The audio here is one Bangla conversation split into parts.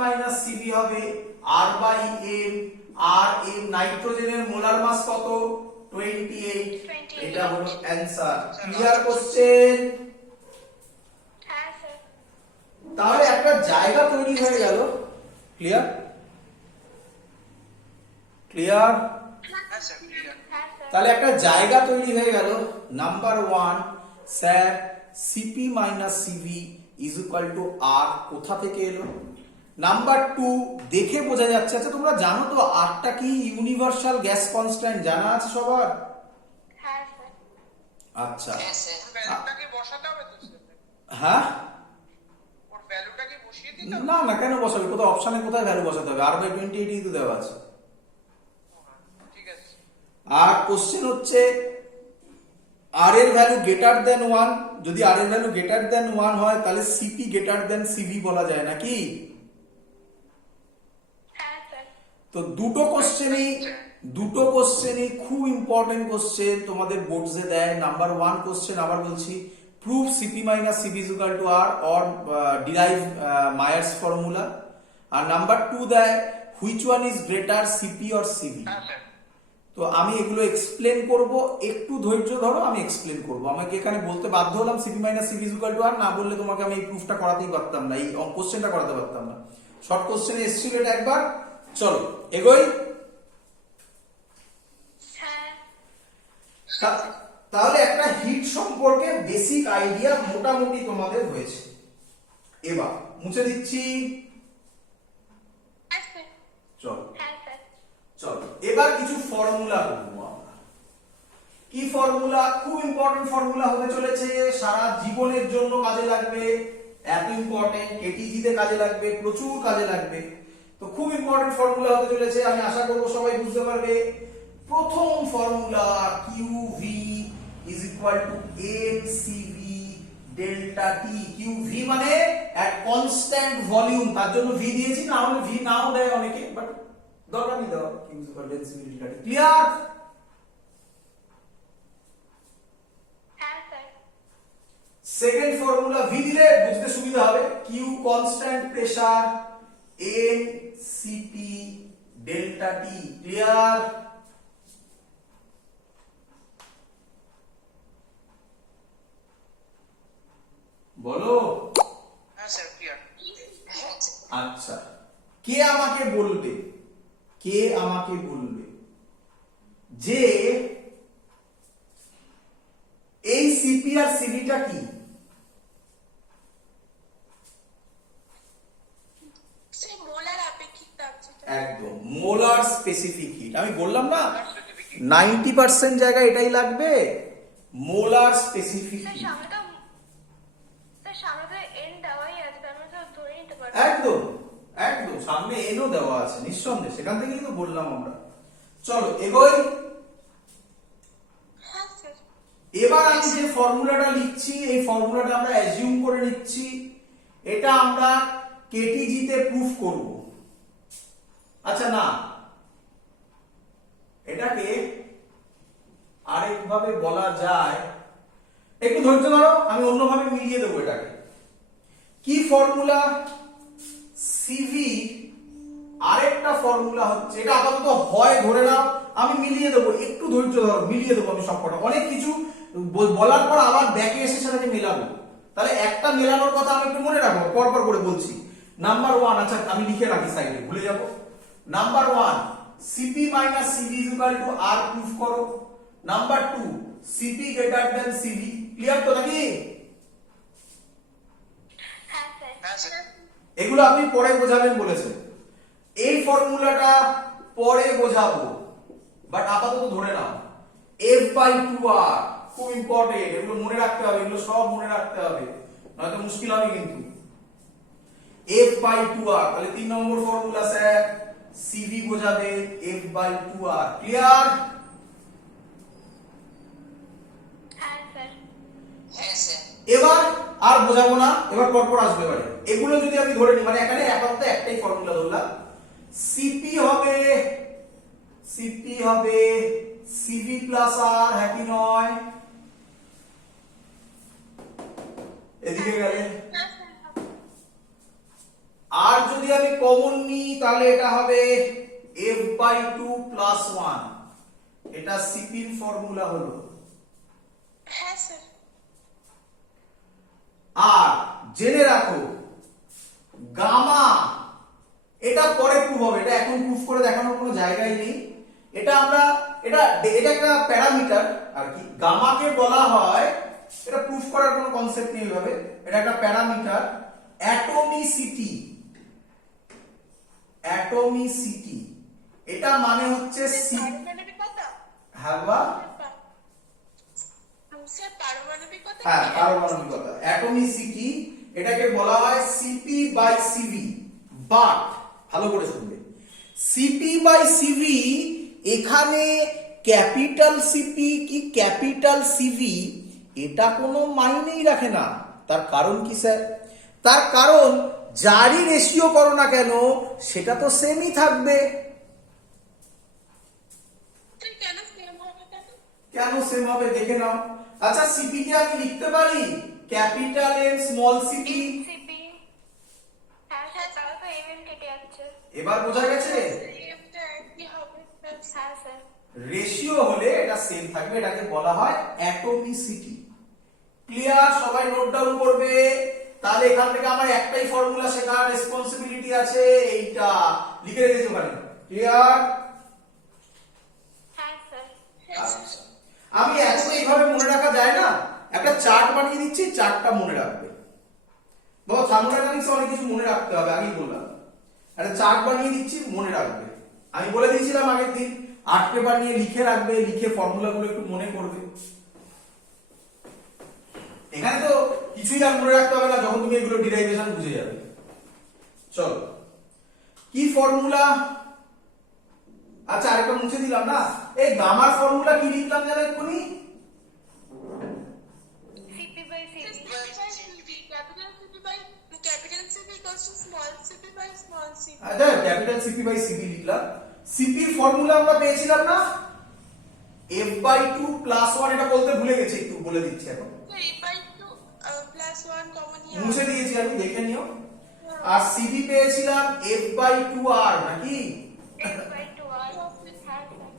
মাইনাস সিবি হবে আর বাই এম। আর এম নাইট্রোজেনের মোলার মাস কত? 28। এটা হলো অ্যানসার। Clear question? হ্যাঁ স্যার। তাহলে একটা জায়গা তৈরি হয়ে গেল। ক্লিয়ার? ক্লিয়ার? হ্যাঁ স্যার। তাহলে একটা জায়গা তৈরি হয়ে গেল। Number 1 sir CP minus CV is equal to R কোথা থেকে এলো? নাম্বার 2 দেখে বোঝা যাচ্ছে। আচ্ছা তোমরা জানো তো আরটা কি? ইউনিভার্সাল গ্যাস কনস্ট্যান্ট জানা আছে সবার? হ্যাঁ স্যার। আচ্ছা ভ্যালুটা কি বসাতে হবে তো স্যার? হ্যাঁ ওর ভ্যালুটা কি বসিয়ে দিতে হবে? না না কেন বসাবে? কোথাও অপশনে কোথায় ভ্যালু বসাতে হবে? আর বাই 28ই তো দেওয়া আছে। ঠিক আছে। আর কোশ্চেন হচ্ছে আর এর ভ্যালু গ্রেটার দেন 1। যদি আর এর ভ্যালু গ্রেটার দেন 1 হয় তাহলে সিপি গ্রেটার দেন সিভি বলা যায় নাকি? হ্যাঁ স্যার। তো দুটো কোশ্চেনই খুব ইম্পর্টেন্ট কোশ্চেন তোমাদের বোর্ডসে দেয়। নাম্বার 1 কোশ্চেন আবার বলছি, prove CP minus CV is equal to R or derive Mayer's formula. আর নাম্বার 2 দেয় which one is greater CP or CV. হ্যাঁ স্যার। তো আমি এগুলো এক্সপ্লেন করব, একটু ধৈর্য ধরো, আমি এক্সপ্লেন করব। আমাকে এখানে বলতে বাধ্য হলাম CP minus CV is equal to R, না বললে তোমাকে আমি এই প্রুফটা করাতেই পারতাম না, এই কোশ্চেনটা করাতে পারতাম না। শর্ট কোশ্চেনে এসেছিল এটা একবার। চলো এগোই। হ্যাঁ। তাহলে একটা হিট সম্পর্কে বেসিক আইডিয়া মোটামুটি তোমাদের হয়েছে। এবার মুছে দিচ্ছি। হ্যাঁ স্যার। চলো হ্যাঁ স্যার। চলো এবার কিছু ফর্মুলা করবো আমরা। কি ফর্মুলা? খুব ইম্পর্টেন্ট ফর্মুলা হতে চলেছে, সারা জীবনের জন্য কাজে লাগবে। এত ইম্পর্টেন্ট, কেটিজি তে কাজে লাগবে, প্রচুর কাজে লাগবে। তো খুব ইম্পর্টেন্ট ফর্মুলা হতে চলেছে, আমি আশা করবো সবাই বুঝতে পারবে। প্রথম formula QV is equal to mCV delta T. QV মানে এক কনস্ট্যান্ট ভলিউম, তার জন্য V দিয়েছি, না হলে V নাও দেয় অনেকে, বাট দরকার নেই দেওয়া। Q is equal to mCV delta T. Clear? হ্যাঁ স্যার। সেকেন্ড ফর্মুলা V দিলে বুঝতে সুবিধা হবে। Q constant pressure, N CP delta T. Clear? বলো। হ্যাঁ স্যার ক্লিয়ার। আচ্ছা কে আমাকে বলবে যে এই সিপি আর সিভিটা কি? স্যার মোলার আপেক্ষিক তাপ যেটা। একদম মোলার স্পেসিফিক হিট। আমি বললাম না 90% জায়গায় এটাই লাগবে, মোলার স্পেসিফিক স্যার হিট। সামনে তো এন দেওয়াই আছে, তার মানে তো ধরে নিতে পারবো। একদম একদম সামনে এনও দেওয়া আছে নিঃসন্দেহে, সেখান থেকেই তো বললাম আমরা। চলো এগোই। হ্যাঁ স্যার। এবার আমি যে ফর্মুলাটা লিখছি এই ফর্মুলাটা আমরা অ্যাজিউম করে নিচ্ছি, এটা আমরা কেটিজি তে প্রুফ করব। আচ্ছা না, এটাকে আরেকভাবে বলা যায়, একটু ধৈর্য ধরো, আমি অন্যভাবে মিলিয়ে দেবো এটাকে। কি ফর্মুলা? সিভি আরেকটা ফর্মুলা হচ্ছে, এটা আপাতত হয় ধরে নাও, আমি মিলিয়ে দেবো, একটু ধৈর্য ধরো, মিলিয়ে দেবো আমি সবকটা। অনেক কিছু বলার পর আবার ব্যাকে এসে সেটাকে মেলাবো, তাহলে একটা মেলানোর কথা আমি একটু মনে রাখবো, পরপর করে বলছি। নাম্বার 1, আচ্ছা আমি লিখে রাখি সাইডে, ভুলে যাব। Number 1 CP minus CV is equal to R proof করো। Number 2 CP greater then CV. Clear তো নাকি? হ্যাঁ স্যার। হ্যাঁ স্যার। এগুলো আপনি পরে বোঝাবেন বলেছেন, এই ফর্মুলাটা পরে বোঝাবো, বাট আপাতত ধরে নাও F/2R খুব ইম্পর্টেন্ট, এগুলো মনে রাখতে হবে, এগুলো সব মনে রাখতে হবে, নয়তো মুশকিল হবে কিন্তু। F/2R, তাহলে 3 নম্বর ফর্মুলা স্যার CV বোঝাবে F/2R। ক্লিয়ার? হ্যাঁ স্যার। হ্যাঁ স্যার। এবার আর বোঝাবো না, এবার পরপর আসবে। এবারে এগুলো যদি আমি ধরে নিই, মানে এখানে আপাতত একটাই ফর্মুলা ধরলাম, সিপি হবে সিভি প্লাস আর, হ্যাঁ কি নয়? এদিকে গেলে আর যদি আমি কমন নিই তাহলে এটা হবে f/2 প্লাস 1। এটা সিপির ফর্মুলা হলো। হ্যাঁ স্যার। আর জেনে রাখো গামা, এটা পরে প্রুফ হবে, এটা এখন প্রুফ করে দেখানোর কোনো জায়গায় নেই। এটা আমরা এটা একটা প্যারামিটার আর কি। গামাকে বলা হয়, এটা প্রুফ করার কোনো কনসেপ্ট নেই এইভাবে, এটা একটা প্যারামিটার। অ্যাটমিসিটি, অ্যাটমিসিটি এটা মানে হচ্ছে পারমাণবিকতা। হ্যাঁ বা স্যার পারমাণবিকতা। হ্যাঁ, পারমাণবিকতা, অ্যাটমিসিটি, এটাকে বলা হয় সিপি বাই সিভি। বাট ভালো করে শুনবে, সিপি বাই সিভি এখানে ক্যাপিটাল সিপি কি ক্যাপিটাল সিভি এটা কোনো মাইনেই রাখে না। তার কারণ কি স্যার? তার কারণ যারই রেশিও করো না কেন সেটা তো সেমই থাকবে। কেন সেম হবে? কেন সেম হবে দেখে নাও। আচ্ছা, সিপি কে আমি লিখতে পারি capital M small CP. CP. হ্যাঁ স্যার, তাহলে তো এমএম কেটে যাচ্ছে। এবার বোঝা গেছে? এমটা একই হবে। হ্যাঁ স্যার। রেশিও হলে এটা সেম থাকবে, এটাকে বলা হয় অ্যাটমিসিটি। ক্লিয়ার? সবাই নোট ডাউন করবে। তাহলে এখান থেকে আমার একটাই ফর্মুলা শেখার রেসপন্সিবিলিটি আছে, এইটা লিখে রেখেছি ওখানে। ক্লিয়ার? হ্যাঁ স্যার। আচ্ছা, আমি এখন এইভাবে মনে রাখা যায় না, একটা চার্ট বানিয়ে দিচ্ছি, চার্টটা মনে রাখবে। বাবা থার্মোডাইনামিক্সে অনেক কিছু মনে রাখতে হবে, আগেই বললাম। একটা চার্ট বানিয়ে দিচ্ছি, মনে রাখবে। আমি বলে দিয়েছিলাম আগের দিন, আর্ট পেপার নিয়ে লিখে রাখবে, লিখে ফর্মুলাগুলো একটু মনে করবে। এখানে তো কিছুই আর মনে রাখতে হবে না যখন তুমি এগুলো ডিরাইভেশন বুঝে যাবে। চলো, কি ফর্মুলা? আচ্ছা, আরেকটা মুছে দিলাম না, এই গামার ফর্মুলা কি লিখলাম জানো এক্ষুনি? CP by CP. Capital CP equals to small CP by small CP. আচ্ছা, ক্যাপিটাল সিপি বাই সিপি লিখলাম। সিপির ফর্মুলা আমরা পেয়েছিলাম না f/2 প্লাস 1, এটা বলতে ভুলে গেছি, একটু বলে দিচ্ছি এখন। a/2 প্লাস 1 কমন নিয়ে মুছে দিয়েছি আমি, দেখে নিও। আর সিবি পেয়েছিলাম f/2r নাকি? a/2r।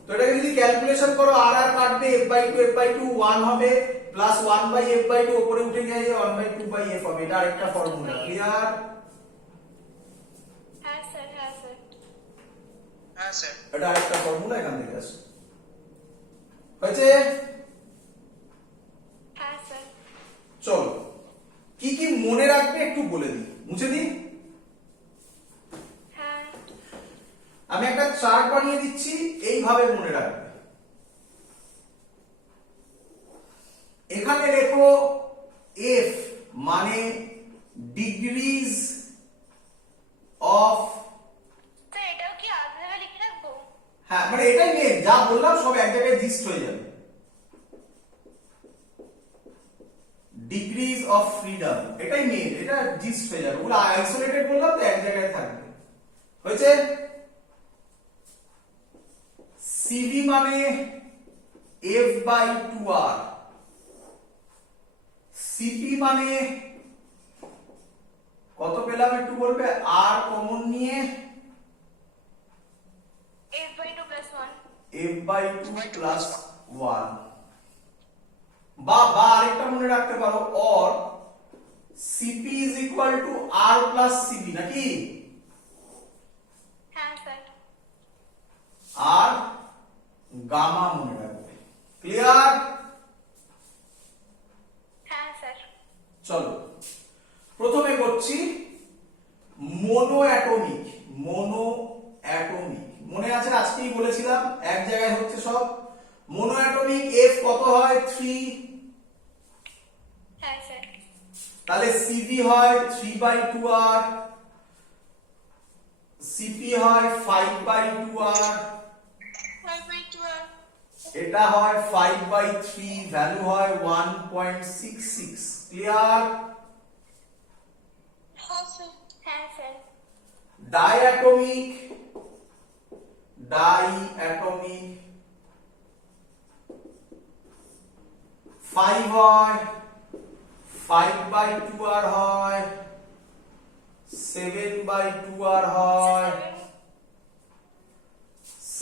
তো এটাকে যদি ক্যালকুলেশন করো আর আর কাটবে, f/2 1 হবে, প্লাস 1/f/2 উপরে উঠে গিয়ে 1/2/f হবে। এটা আরেকটা ফর্মুলা। ক্লিয়ার? হ্যাঁ স্যার। হ্যাঁ স্যার। এটা আরেকটা ফর্মুলা, এখান থেকে আসে। হয়েছে? হ্যাঁ স্যার। চলো, কি কি মনে রাখবে একটু বলে দিই, মুছে দিই। হ্যাঁ। আমি একটা চার্ট বানিয়ে দিচ্ছি, এইভাবে মনে রাখবে। এখানে লেখো এফ মানে ডিগ্রিজ অফ, স্যার এটাও কি আলাদা লিখে রাখবো? হ্যাঁ মানে এটাই মেন, যা বললাম সব এক জায়গায় জিস্ট হয়ে যাবে। ডিগ্রিজ অফ ফ্রিডম এটাই মেন, এটা জিস্ট হয়ে যাবে। ওগুলো আইসোলেটেড বললাম তো এক জায়গায় থাকবে। হয়েছে? সিভি মানে f/2r, সিপি মানে কত পেলাম একটু বলবে? আর কমন নিয়ে f/2 প্লাস 1। f/2 প্লাস 1, বা আরেকটা মনে রাখতে পারো, or cp is equal to r plus cv নাকি? হ্যাঁ স্যার। আর গামা মনে রাখবে। ক্লিয়ার? হ্যাঁ স্যার। চলো, প্রথমে করছি মোনো অ্যাটমিক। মোনো অ্যাটমিক মনে আছে, আজকেই বলেছিলাম, এক জায়গায় হচ্ছে সব। মোনো অ্যাটমিক f কত হয়? 3। হ্যাঁ স্যার। তাহলে cv হয় 3/2r, cp হয় 5/2r, 5/2r। এটা হয় 5/3, ভ্যালু হয় 1.66। ক্লিয়ার? হ্যাঁ স্যার। হ্যাঁ স্যার। ডাইঅ্যাটমিক 5 হয়, 5/2r হয়, 7/2 আর হয়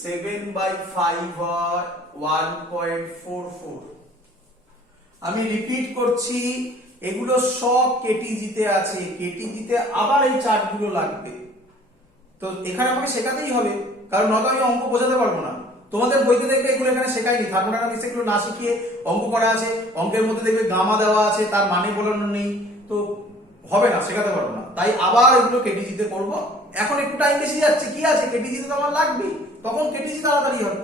7/5 হয় 1.44। আমি রিপিট করছি, এগুলো সব কেটিজিতে আছে, কেটিজিতে আবার এই চার্টগুলো লাগবে। তো এখানে আমাকে শেখাতেই হবে, কারণ নয়তো আমি অঙ্ক বোঝাতে পারবো না। তোমাদের বইতে দেখবে এগুলো এখানে শেখায়নি, থার্মোডাইনামিক্স এগুলো না শিখিয়ে অঙ্ক করা আছে, অঙ্কের মধ্যে দেখবে গামা দেওয়া আছে, তার মানে বলানো নেই, তো হবে না, শেখাতে পারবো না। তাই আবার এগুলো কেটিজিতে করব। এখন একটু টাইম বেশি যাচ্ছে, কি আছে, কেটিজিতে তো আমার লাগবে, তখন কেটিজি তাড়াতাড়ি হবে।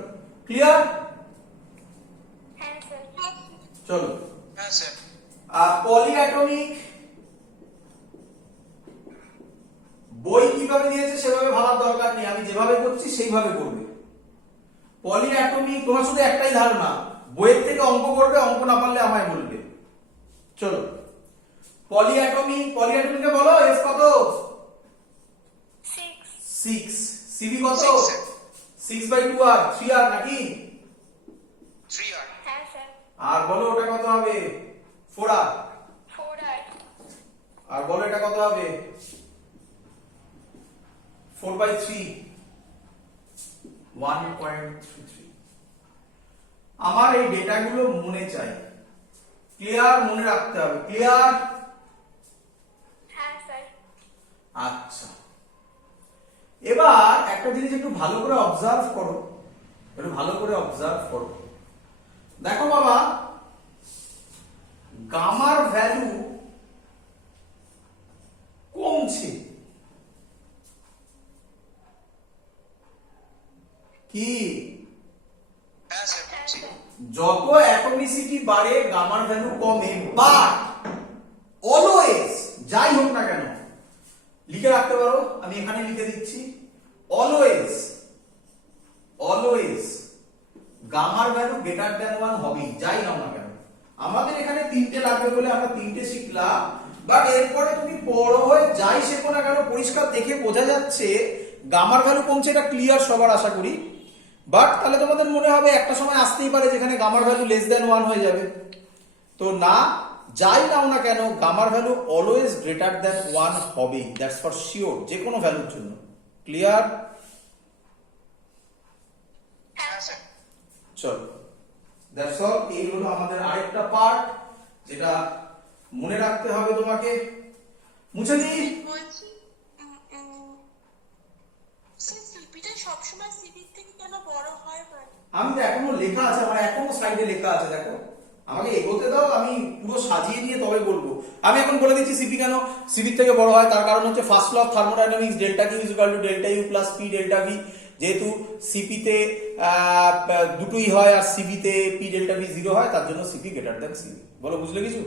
ক্লিয়ার? হ্যাঁ স্যার। চলো, হ্যাঁ স্যার। পলিঅ্যাটমিক বই কিভাবে দিয়েছে সেভাবে ভাবার দরকার নেই, আমি যেভাবে করছি সেইভাবে করবে। পলিঅ্যাটমিক তোমার শুধু একটাই ধারণা, বইয়ের থেকে অঙ্ক করবে, অঙ্ক না পারলে আমায় বলবে। চলো, পলিঅ্যাটমিকে বলো এফ কত? 6 6। সিবি কত? 6 স্যার। 6/2 আর 3 আর নাকি? 3R। হ্যাঁ স্যার। আর বলো ওটা কত হবে? 4 আর। 4R। আর বলো এটা কত হবে? 4/3। 1.33। আমার এই ডেটাগুলো মনে চাই, ক্লিয়ার? মনে রাখতে হবে, ক্লিয়ার? হ্যাঁ স্যার। আচ্ছা, এবার একটা জিনিস একটু ভালো করে অবজার্ভ করো, একটু ভালো করে অবজার্ভ করো। দেখো বাবা, গামার ভ্যালু কমছে, কি? হ্যাঁ স্যার, হ্যাঁ বলছি। স্যার। যত অ্যাটমিসিটি বাড়ে গামার ভ্যালু কমে, বাট অলওয়েজ, যাই হোক না কেন, লিখে রাখতে পারো, আমি এখানে লিখে দিচ্ছি, অলওয়েজ অলওয়েজ গামার ভ্যালু গ্রেটার দ্যান 1 হবেই, যাই নাও না কেন। আমাদের এখানে 3টে লাগবে বলে আমরা 3টে শিখলাম, বাট এরপরে তুমি বড় হয়ে যাই শেখো না কেন, পরিষ্কার দেখে বোঝা যাচ্ছে গামার ভ্যালু কমছে, এটা ক্লিয়ার সবার আশা করি। বাট তাহলে তোমাদের মনে হবে একটা সময় আসতেই পারে যেখানে গামার ভ্যালু লেস দ্যান 1 হয়ে যাবে। তো না, যাই নাও না কেন, গামার ভ্যালু অলওয়েজ গ্রেটার দ্যান 1 হবেই, দ্যাটস ফর শিওর, যে কোনো ভ্যালুর জন্য। ক্লিয়ার? হ্যাঁ স্যার। চলো, দ্যাটস অল। এই হলো আমাদের আরেকটা পার্ট, যেটা মনে রাখতে হবে তোমাকে। মুছে দিই। বলছি স্যার সিপিটা সবসময় সিবির থেকে কেন বড় হয় মানে? আমি তো এখনো লেখা আছে, আমার এখনো স্লাইডে লেখা আছে, দেখো, আমাকে এগোতে দাও, আমি পুরো সাজিয়ে নিয়ে তবে বলবো। আমি এখন বলে দিচ্ছি সিপি কেন সিবির থেকে বড় হয়, তার কারণ হচ্ছে first law of thermodynamics, delta Q is equal to delta U plus P delta V. যেহেতু সিপিতে দুটোই হয় আর সিবিতে পি ডেল্টা ভি 0 হয়, তার জন্য সিপি গ্রেটার দ্যান সিবি। বলো, বুঝলে কিছু?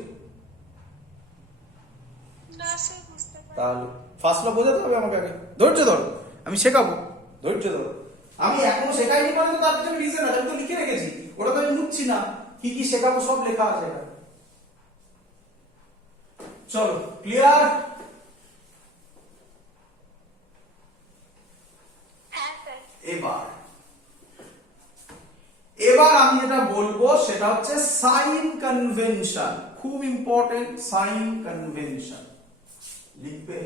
না স্যার বুঝতে পারি। তাহলে ফার্স্ট ল বোঝাতে হবে আমাকে আগে, ধৈর্য ধরো, আমি শেখাবো, ধৈর্য ধরো। আমি এখনো শেখাইনি মানে তো তার পিছনে রিজন আছে, আমি তো লিখে রেখেছি, ওটা তো আমি মুছছি না, কি কি শেখাবো সব লেখা আছে এখানে। চলো, ক্লিয়ার? হ্যাঁ স্যার। এবার এবার আমি যেটা বলবো সেটা হচ্ছে সাইন কনভেনশন, খুব ইম্পর্টেন্ট, সাইন কনভেনশন লিখবে।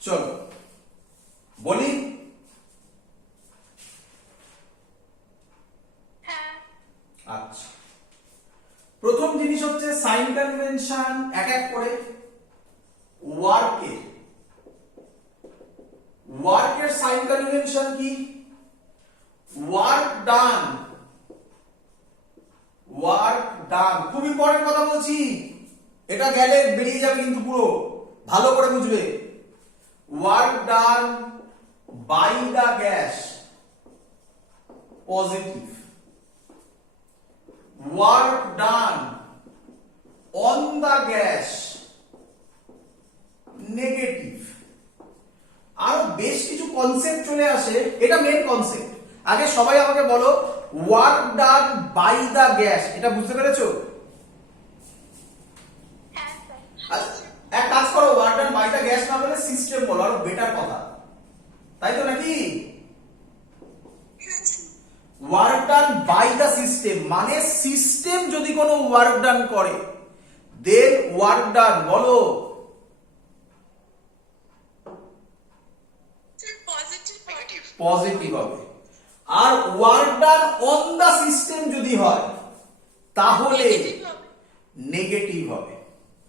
চলো বলি। হ্যাঁ। আচ্ছা, প্রথম জিনিস হচ্ছে সাইন কনভেনশন, এক এক করে। ওয়ার্কের সাইন কনভেনশন কি? ওয়ার্ক ডান, খুব ইম্পর্টেন্ট কথা বলছি, এটা গেলে বেরিয়ে যাবে কিন্তু, পুরো ভালো করে বুঝবে। Work done by the gas, positive. Work done on the gas, negative. আরো বেশ কিছু কনসেপ্ট চলে আসে, এটা মেন কনসেপ্ট। আগে সবাই আমাকে বলো, work done by the gas, এটা বুঝতে পেরেছো? হ্যাঁ স্যার। আচ্ছা, এক কাজ করো, work done by the gas না বলে সিস্টেম বলো, আরো বেটার কথা, তাই তো নাকি? হ্যাঁ sir. Work done by the system মানে সিস্টেম যদি কোনো ওয়ার্ক ডান করে দেন ওয়ার্ক ডান বলো স্যার পজিটিভ Negative. পজিটিভ হবে। আর work done on the system যদি হয় তাহলে নেগেটিভ হবে।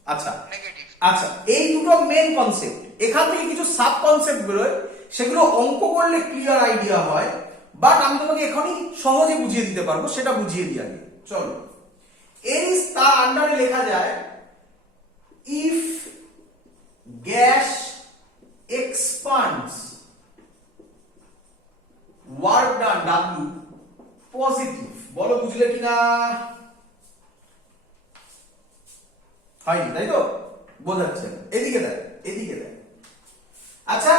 আচ্ছা Negative. আচ্ছা, এই দুটো মেন কনসেপ্ট। এখান থেকে কিছু সাব কনসেপ্ট বেরোয়, সেগুলো অঙ্ক করলে ক্লিয়ার আইডিয়া হয়, বাট আমি তোমাকে এখনই সহজে বুঝিয়ে দিতে পারবো, সেটা বুঝিয়ে দিই আগে। চলো, এর তার আন্ডারে লেখা যায় if gas expands work done W positive. বলো বুঝলে কিনা? হয়নি তাই তো? বোঝাচ্ছে না। এদিকে দেখ, এদিকে দেখ। আচ্ছা,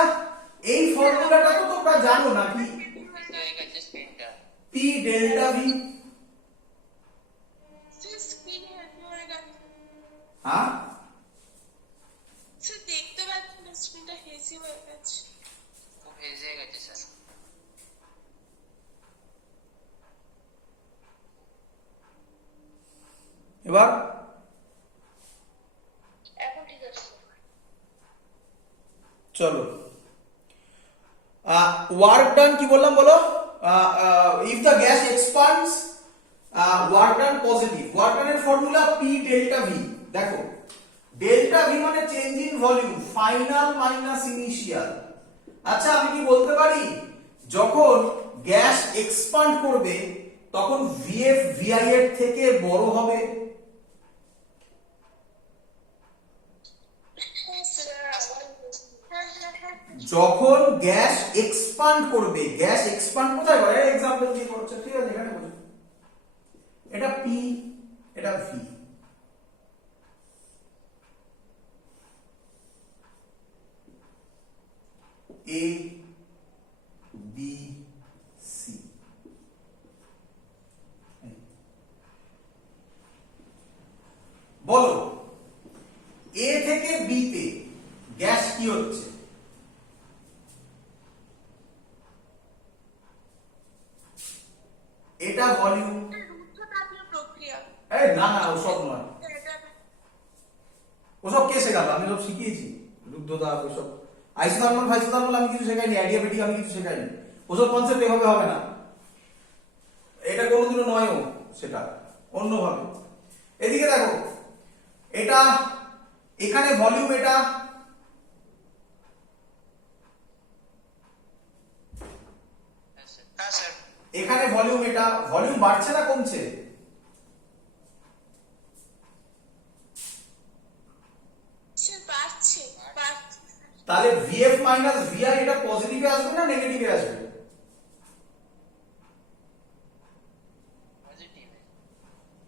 এই ফর্মুলাটা তো তোমরা জানো নাকি? P delta V. স্যার স্ক্রিনে হয়ে গেছে। হ্যাঁ, স্যার দেখতে পাচ্ছি না, স্ক্রিনটা হেজি হয়ে গেছে। খুব হেজে গেছে স্যার। এবার এখন ঠিক আছে। চলো, ওয়ার্ক ডান কি বললাম বলো? If the gas expands work done positive. Work ডানের ফর্মুলা পি ডেল্টা ভি। দেখো, ডেল্টা ভি মানে change in volume, final minus initial. আচ্ছা, আমি কি বলতে পারি যখন গ্যাস এক্সপান্ড করবে তখন ভিএফ ভিআই এর থেকে বড় হবে? হ্যাঁ স্যার। হ্যাঁ হ্যাঁ হ্যাঁ। যখন গ্যাস এক্সপান্ড করবে, গ্যাস এক্সপান্ড কোথায় করে? এক্সাম্পল দিয়ে করছে, ঠিক আছে? এখানে বলছে এটা পি, এটা ভি। A B C. বলো, এ থেকে বি তে গ্যাস কি হচ্ছে? এটা ভলিউম। রুদ্ধতাপীয় প্রক্রিয়া। এই না না, ওসব নয়, এটা ওসব কে শেখালো? আমি সব শিখিয়েছি। রুদ্ধতা, ওসব আইসোথার্মাল ফাইসোথার্মাল আমি কিছু শেখাইনি, অ্যাডিয়াবেটিক আমি কিছু শেখাইনি। ওসব কনসেপ্ট এভাবে হবে না, এটা কোনোদিনও নয়ও, সেটা অন্যভাবে। এদিকে দেখো, এটা এখানে ভলিউম, এটা হ্যাঁ স্যার। এখানে ভলিউম, এটা ভলিউম বাড়ছে না কমছে? স্যার বাড়ছে বাড়ছে। তাহলে ভিএফ মাইনাস ভিআই এটা পজিটিভে আসবে না নেগেটিভে আসবে? পজিটিভ।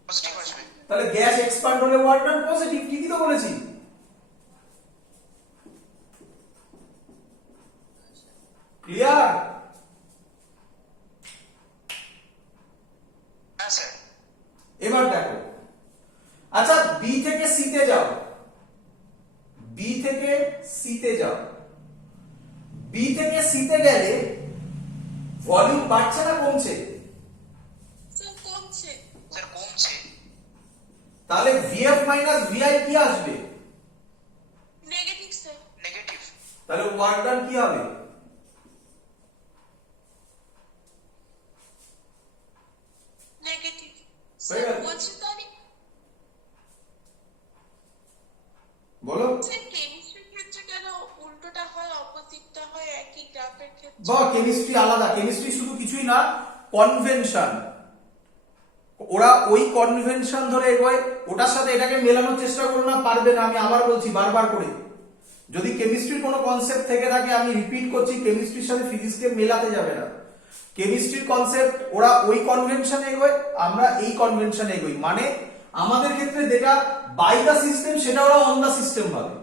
পজিটিভ আসবে। তাহলে গ্যাস এক্সপান্ড হলে ওয়ার্ক ডান পজিটিভ, ঠিকই তো বলেছি। ক্লিয়ার? হ্যাঁ স্যার। এবার দেখো, আচ্ছা বি থেকে সি তে যাও, বি থেকে সি তে যাও। বি থেকে সি তে গেলে ভলিউম বাড়ছে না কমছে? স্যার কমছে। স্যার কমছে। তাহলে ভিএফ মাইনাস ভিআই কি আসবে? Negative sir. নেগেটিভ। তাহলে ওয়ার্ক ডান কি হবে? নেগেটিভ। হয়ে স্যার গেল? বলছি তো আমি। বলো। স্যার কেমিস্ট্রির ক্ষেত্রে কেন উল্টোটা হয়, অপোজিটটা হয় একই গ্রাফের ক্ষেত্রে? বা কেমিস্ট্রি আলাদা, কেমিস্ট্রি শুধু কিছুই না, কনভেনশন। ওরা ওই কনভেনশন ধরে এগোয়, ওটার সাথে এটাকে মেলানোর চেষ্টা করো না, পারবে না। আমি আবার বলছি বারবার করে, যদি কেমিস্ট্রির কোনো কনসেপ্ট থেকে থাকে, আমি রিপিট করছি, কেমিস্ট্রির সাথে ফিজিক্সকে মেলাতে যাবে না। কেমিস্ট্রির কনসেপ্ট ওরা ওই কনভেনশন এগোয়, আমরা এই কনভেনশন এগোই। মানে আমাদের ক্ষেত্রে যেটা বাই দা সিস্টেম সেটা ওরা অন দা সিস্টেম ভাবে,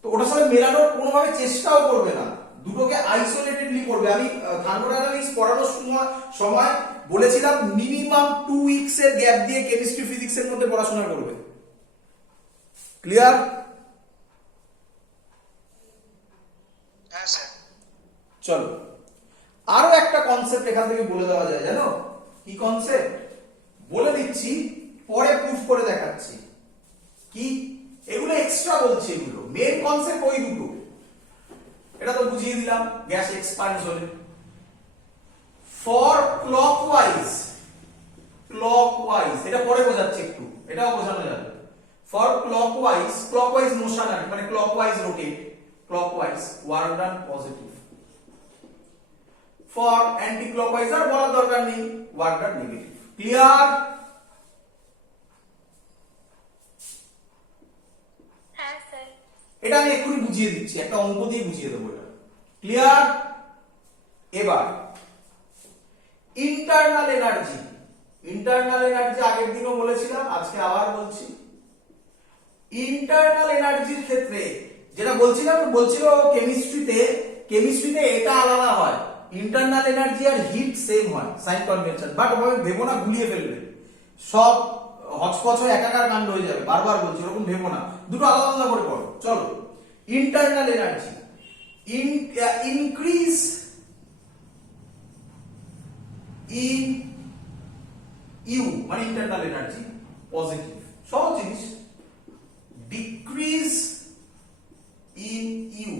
তো ওটার সাথে মেলানোর কোনোভাবে চেষ্টাও করবে না, দুটোকে আইসোলেটেডলি করবে। আমি থার্মোডাইনামিক্স পড়ানোর সময় বলেছিলাম মিনিমাম 2 উইকস এর গ্যাপ দিয়ে কেমিস্ট্রি ফিজিক্স এর মধ্যে পড়াশোনা করবে। ক্লিয়ার? হ্যাঁ স্যার। চলো, আরো একটা কনসেপ্ট এখান থেকে বলে দেওয়া যায়, জানো কি কনসেপ্ট বলে দিচ্ছি, পরে প্রুফ করে দেখাচ্ছি। কি এগুলো এক্সট্রা বলছি, এগুলো মেন কনসেপ্ট ওই দুটো। এটা তো বুঝিয়ে দিলাম গ্যাস এক্সপ্যান্ড হলে। ফর ক্লকওয়াইজ, ক্লকওয়াইজ এটা পরে বোঝাচ্ছি একটু, এটাও বোঝানো যাবে। ফর ক্লকওয়াইজ, ক্লকওয়াইজ মোশন আর মানে clockwise rotate, clockwise work done positive. For anticlockwise আর বলার দরকার নেই, ওয়ার্ক ডান নেগেটিভ। ক্লিয়ার? হ্যাঁ স্যার। এটা আমি এক্ষুনি বুঝিয়ে দিচ্ছি, একটা অঙ্ক দিয়ে বুঝিয়ে দেবো এটা। ক্লিয়ার? এবার ইন্টারনাল এনার্জি, ইন্টারনাল এনার্জি আগের দিনও বলেছিলাম, আজকে আবার বলছি। ইন্টারনাল এনার্জির ক্ষেত্রে যেটা বলছিলাম, বলছিল কেমিস্ট্রিতে এটা আলাদা হয়, ইন্টারনাল এনার্জি আর হিট সেম হয় সাইন কনভেনশন, বাট ওভাবে ভেবো না, গুলিয়ে ফেলবে, সব হচপচ হয়ে একাকার কাণ্ড হয়ে যাবে। বারবার বলছি ওরকম ভেবো না, দুটো আলাদা আলাদা করে পড়ো। চলো, internal energy increase in U মানে ইন্টারনাল এনার্জি পজিটিভ, সহজ জিনিস। Decrease in U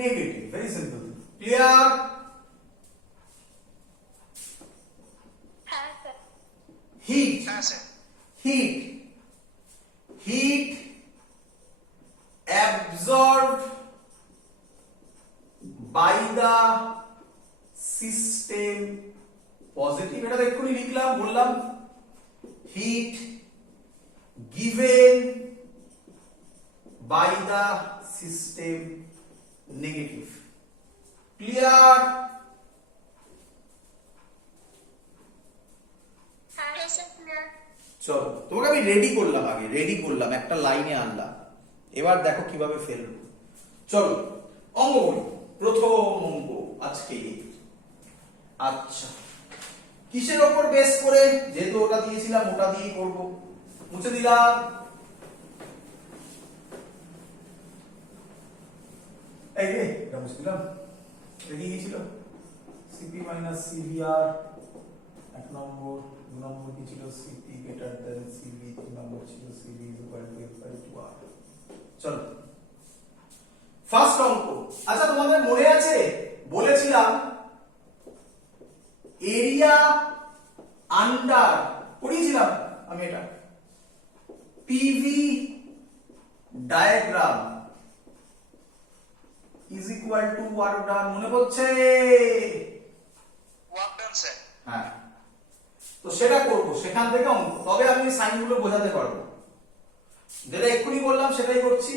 negative, very simple. Clear? হ্যাঁ স্যার। হিট, হ্যাঁ sir. heat, heat absorbed by the system positive, এটা তো এক্ষুনি লিখলাম, বললাম heat given by the system negative. Clear? হ্যাঁ স্যার ক্লিয়ার। চলো, তোমাকে আমি রেডি করলাম, আগে রেডি করলাম, একটা লাইনে আনলাম, এবার দেখো কিভাবে ফেলবো। চলো অঙ্ক করি, প্রথম অঙ্ক আজকে। আচ্ছা, কিসের ওপর বেস করে, যেহেতু ওটা দিয়েছিলাম ওটা দিয়ে করব, মুছে দিলাম। এই রে, এটা মুছে দিলাম, এটা কি ছিল? সিপি মাইনাস সিভিআর এক নম্বর, দু নম্বর কি ছিল? সিপি গ্রেটার দেন সিভি, তিন নম্বর ছিল CV is equal to F by 2r। চলো ফার্স্ট অঙ্ক। আচ্ছা, তোমাদের মনে আছে বলেছিলাম এরিয়া আন্ডার, পড়িয়েছিলাম আমি এটা, PV diagram is equal to work done, মনে পড়ছে? Work done sir. হ্যাঁ, তো সেটা করব, সেখান থেকে অঙ্ক, তবে আমি সাইনগুলো বোঝাতে পারবো। যেটা এক্ষুনি বললাম সেটাই করছি।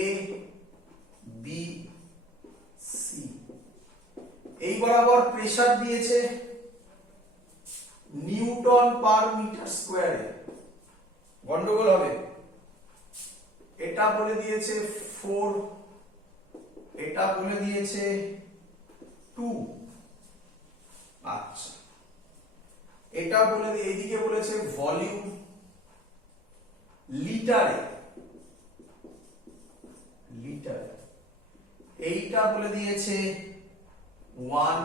এ বি সি, এই বরাবর প্রেসার দিয়েছে নিউটন পার মিটার স্কয়ারে, গন্ডগোল হবে। এটা বলে দিয়েছে 4, এটা বলে দিয়েছে 2। আচ্ছা, এটা বলে দিয়ে এইদিকে বলেছে ভলিউম লিটারে, লিটারে, এইটা বলে দিয়েছে 1,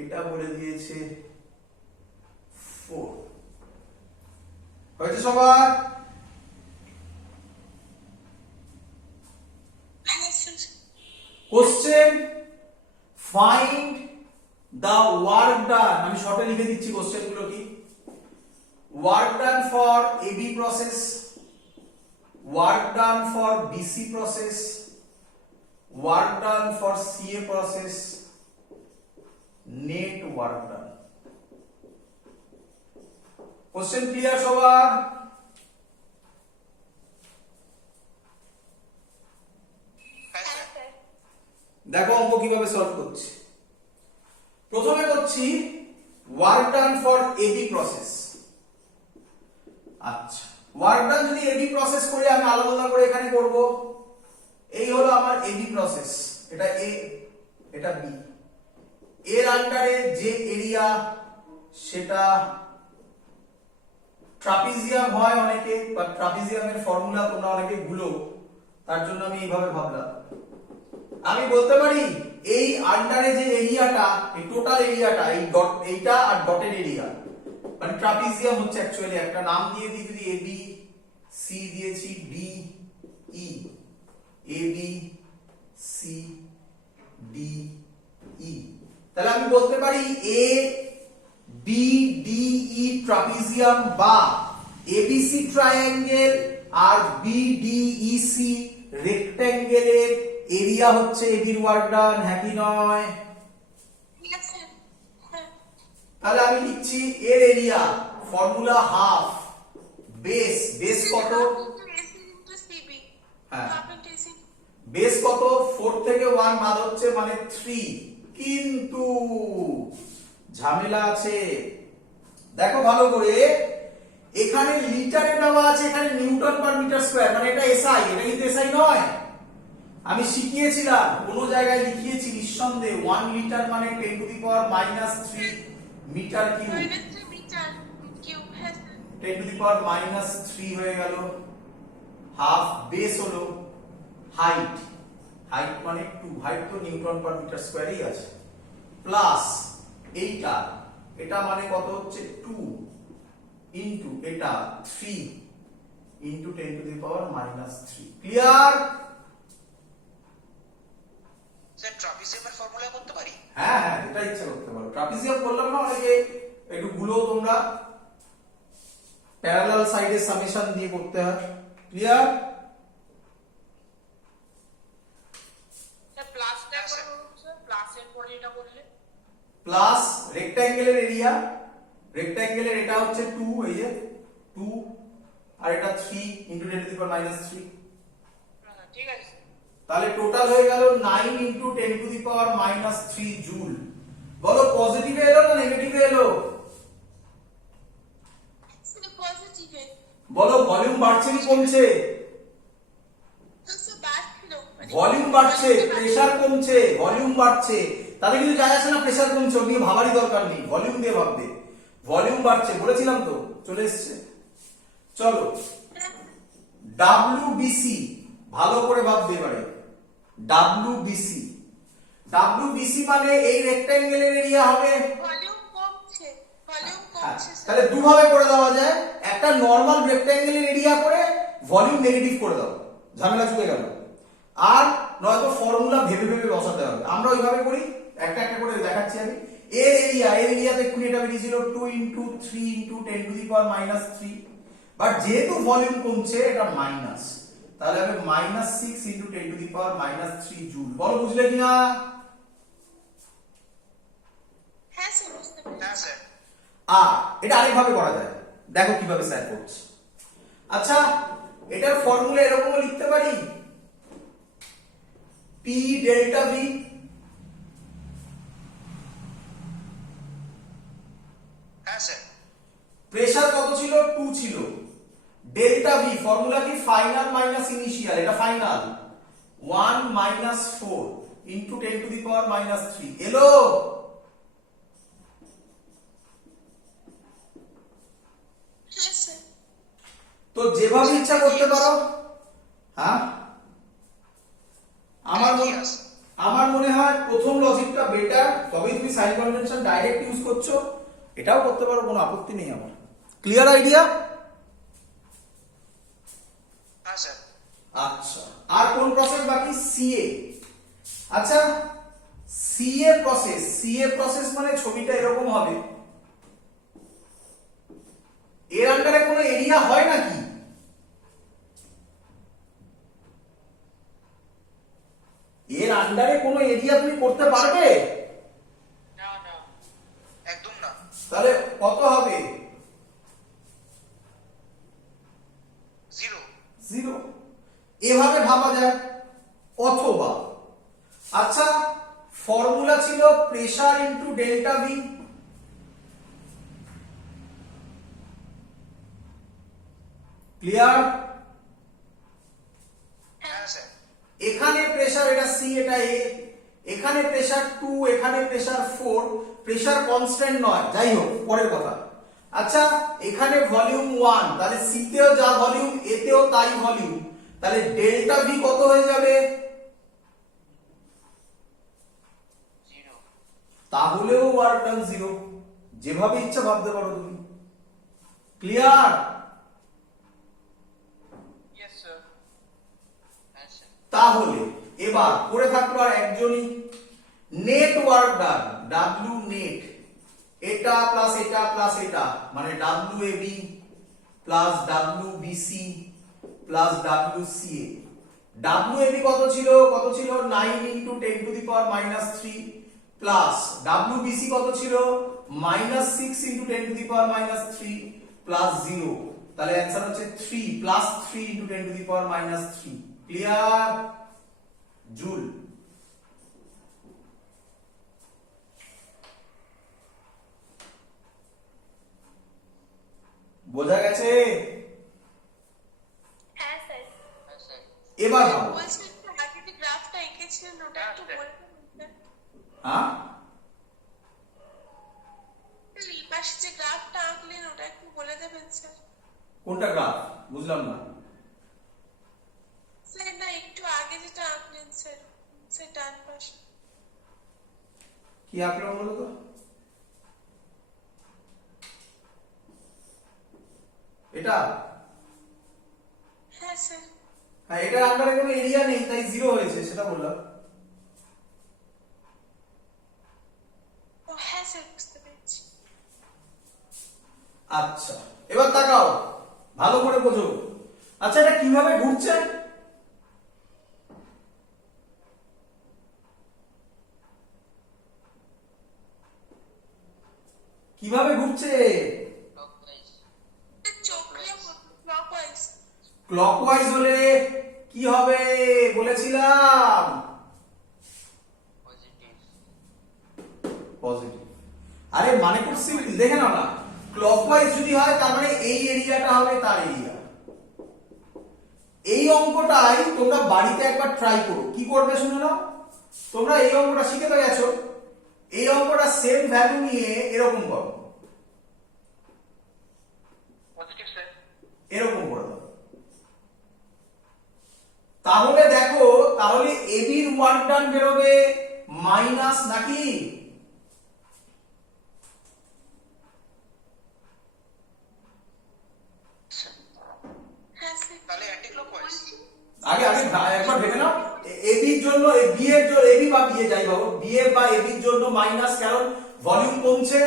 এটা বলে দিয়েছে 4। হয়েছে সবার? Question, find the work done, আমি শর্টে লিখে দিচ্ছি কোশ্চেন গুলো কি। work done for AB process, work done for BC process, work done for CA process, net work done। Question clear সবার? হ্যাঁ হ্যাঁ স্যার। স্যার। দেখো অঙ্ক কিভাবে সলভ করছি। প্রথমে করছি work done for AB process. আচ্ছা, ওয়ার্ক ডান যদি এবি প্রসেস করি, আমি আলাদা আলাদা করে এখানে করব। এই হলো আমার এবি প্রসেস, এটা এ, এটা বি। এর আন্ডারে যে এরিয়া সেটা ট্রাপিজিয়াম হয় অনেকে, বা ট্রাপিজিয়ামের ফর্মুলা তোমরা অনেকে ভুলো, তার জন্য আমি এইভাবে ভাবলাম। আমি বলতে পারি এই আন্ডারে যে এরিয়াটা, এই টোটাল এরিয়াটা, এই ডট, এইটা আর ডটের এরিয়া, মানে ট্রাপিজিয়াম হচ্ছে অ্যাকচুয়ালি, একটা নাম দিয়ে দিই যদি এ বি সি দিয়েছি D E, A B C D E, তাহলে আমি বলতে পারি A B D E trapezium বা এবিসি ট্রায়াঙ্গেল আর বিডিইসি রেক্ট্যাঙ্গেলের এরিয়া হচ্ছে এবির ওয়ার্ক ডান, হ্যাঁ কি নয়? ঠিক আছে। হ্যাঁ। তাহলে আমি লিখছি এর area formula half base, base কত? হ্যাঁ, বেস কত? 4 থেকে 1 বাদ হচ্ছে মানে 3, কিন্তু ঝামেলা আছে। দেখো ভালো করে, এখানে লিটারে দেওয়া আছে, এখানে নিউটন পার মিটার স্কয়ার, মানে এটা এসআই, এটা কিন্তু এসআই নয়। আমি শিখিয়েছিলাম, কোন জায়গায় লিখিয়েছি নিঃসন্দেহে 1 লিটার মানে 10 to the power -3 metre cube, 10 to the power -3 হয়ে গেল। হাফ বেস হলো হাইট, হাইট মানে 2, হাইট তো নিউটন পার মিটার স্কয়ারই আছে, প্লাস এইটা, এটা মানে কত হচ্ছে 2 ইনটু এটা 3 into 10 to the power -3। Clear? Sir ট্রাপিজিয়ামের ফর্মুলা করতে পারি? হ্যাঁ হ্যাঁ, এটা ইচ্ছা করতে পারো। ট্রাপিজিয়াম বললাম না অনেকে, একটু গুলো তোমরা প্যারালাল সাইডে সামেশন দিয়ে করতে হয়। ক্লিয়ার? প্লাসটা করে বলুন স্যার, প্লাসের পরে এটা বললে প্লাস রেক্ট্যাঙ্গেলের এরিয়া, রেক্ট্যাঙ্গেলের এটা হচ্ছে 2, এই যে 2 আর এটা 3 ইনটু 10 টু দি পাওয়ার -3। ঠিক আছে। তাহলে টোটাল হয়ে গেল 9 into 10 to the power -3 joule. বলো পজিটিভে এলো না নেগেটিভে এলো? পজিটিভে। বলো ভলিউম বাড়ছে কি কমছে? স্যার বাড়ছিল। ভলিউম বাড়ছে, প্রেসার কমছে, ভলিউম বাড়ছে, তাহলে কিন্তু যায় আসে না প্রেসার কমছে, ওর নিয়ে ভাবারই দরকার নেই, ভলিউম দিয়ে ভাববে। ভলিউম বাড়ছে বলেছিলাম তো, চলে এসছে। চলো ডাব্লিউবিসি ভালো করে ভাববে এবারে। ডাব্লিউবিসি, ডাব্লিউবিসি মানে এই রেক্ট্যাঙ্গেলের এরিয়া হবে। ভলিউম কমছে, ভলিউম হ্যাঁ, কমছে স্যার। তাহলে দুভাবে করে দেওয়া যায়, একটা নরমাল রেক্ট্যাঙ্গেলের এরিয়া করে ভলিউম নেগেটিভ করে দাও, ঝামেলা চলে গেল। আর নয়তো ফর্মুলা ভেবে ভেবে বসাতে হবে। আমরা ওইভাবে করি, একটা একটা করে দেখাচ্ছি আমি। এর এরিয়া, এর এরিয়াতে এক্ষুনি এটা বেরিয়েছিল 2 into 3 into 10 to the power -3, but যেহেতু ভলিউম কমছে এটা মাইনাস, তাহলে হবে -6 into 10 to the power -3 joule. বলো বুঝলে কিনা? হ্যাঁ স্যার, বুঝতে পেরেছি। হ্যাঁ স্যার। আর এটা আরেকভাবে করা যায়, দেখো কিভাবে স্যার করছে। আচ্ছা, এটার ফর্মুলা এরকম লিখতে পারি, পি ডেল্টা ভি। হ্যাঁ স্যার। প্রেসার কত ছিল? 2 ছিল। ডেল্টা ভি ফর্মুলা কি? ফাইনাল মাইনাস ইনিশিয়াল, এটা final 1 - 4 into 10 to the power -3 এলো। হ্যাঁ স্যার। তো যেভাবে ইচ্ছা করতে পারো। হ্যাঁ, আমার মনে হয় প্রথম লজিকটা বেটার, তবেই তুমি সাইন কনভেনশন ডাইরেক্ট ইউজ করছো, এটাও করতে পারো, কোনো আপত্তি নেই আমার। Clear idea? হ্যাঁ স্যার। আচ্ছা, আর কোন প্রসেস বাকি? সিএ। আচ্ছা, সিএ প্রসেস, সিএ প্রসেস মানে ছবিটা এরকম হবে। এর আন্ডারে কোনো এরিয়া হয় নাকি? এর আন্ডারে কোনো এরিয়া তুমি করতে পারবে? না না, একদম না। তাহলে কত হবে? 0। 0। এভাবে ভাবা যায়। অথবা আচ্ছা, ফর্মুলা ছিল pressure into delta V. Clear? হ্যাঁ স্যার। এখানে প্রেসার, এটা সি এটা এ, এখানে প্রেসার 2, এখানে প্রেসার 4, প্রেসার কনস্ট্যান্ট নয়, যাই হোক পরের কথা। আচ্ছা, এখানে ভলিউম 1, তাহলে সি তেও যা ভলিউম এতেও তাই ভলিউম, তাহলে ডেল্টা ভি কত হয়ে যাবে? তাহলেও ওয়ার্ক ডান 0। যেভাবে ইচ্ছা ভাবতে পারো তুমি। ক্লিয়ার? Yes, sir. হ্যাঁ স্যার। তাহলে এবার পড়ে থাকলো আর একজনই, net work done, W net, এটা প্লাস এটা প্লাস এটা মানে W AB plus W BC plus W CA. W AB কত ছিল? 9 into 10 to the power minus 3 plus W BC কত ছিল? -6 into 10 to the power minus 3 plus 0। তাহলে অ্যান্সার হচ্ছে 3 plus 3 into 10 to the power minus 3। Clear? Joule. বোঝা গেছে? হ্যাঁ স্যার। হ্যাঁ স্যার। এবার ভাবো। বলছি একটু আগে যে গ্রাফটা এঁকেছিলেন ওটা একটু বলে দেবেন? হ্যাঁ, এই পাশে যে গ্রাফটা আঁকলেন ওটা একটু বলে দেবেন স্যার? কোনটা গ্রাফ? বুঝলাম না। স্যার না একটু আগে যেটা আঁকলেন স্যার, স্যার ডান পাশে। কি আঁকলাম বলো তো? এটা? হ্যাঁ স্যার। হ্যাঁ, এটার আন্ডারে কোনো এরিয়া নেই তাই 0 হয়েছে, সেটা বললাম। ও হ্যাঁ স্যার, বুঝতে পেরেছি। আচ্ছা, এবার তাকাও, ভালো করে বোঝো। আচ্ছা, এটা কিভাবে ঘুরছে? কিভাবে ঘুরছে? Clockwise. চক্রে ক্লকওয়াইজ। ক্লকওয়াইজ হলে কি হবে বলেছিলাম? Positive. পজিটিভ। আরে মানে খুব সিম্পল, দেখে নাও না। ক্লকওয়াইজ যদি হয় তার মানে এই এরিয়াটা হবে তার এরিয়া। এই অঙ্কটাই তোমরা বাড়িতে একবার ট্রাই করো। কি করবে শুনে নাও। তোমরা এই অঙ্কটা শিখে তো গেছো, এই অঙ্কটা সেম ভ্যালু নিয়ে এরকম করো, Positive, sir. এরকম করে দাও। তাহলে দেখো, তাহলে এবির ওয়ার্ক ডান বেরোবে মাইনাস নাকি? হ্যাঁ স্যার। তাহলে anti-clockwise. আগে আগে একবার ভেবে নাও। এবির জন্য বি এর জন্য এবি বা বি এ যাই বাবু, বি এর বা এবির জন্য মাইনাস, কারণ ভলিউম কমছে।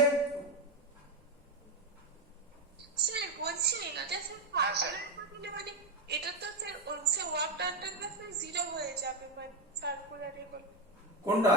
স্যার বলছি এটা স্যার হ্যাঁ, স্যার। সার্কুলার দিলে মানে এটা তো স্যার ওয়ার্ক ডানটা স্যার 0 হয়ে যাবে মানে সার্কুলারে বলে। কোনটা?